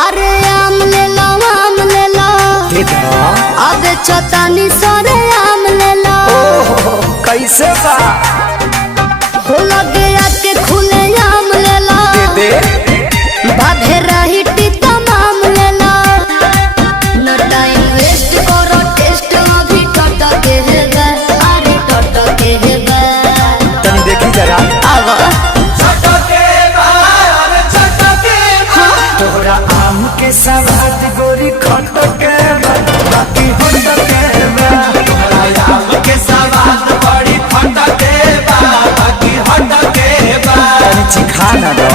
अरे आम ले लो आम ले लो अब चतानी सरे आम ले लो कैसे बा हो लगे आके खुले आम ले लो दे बाधे रही तमाम ले लो न टाइम वेस्ट करो टेस्ट अभी टटके है गा अरे टटके है गा तनी देखी जरा आवा तोरा आम के सवाद गोरी खट के बाकी हट के तोरा आम के सवाद बड़ी खट के बाकी हट के तनी चिखा ना दो।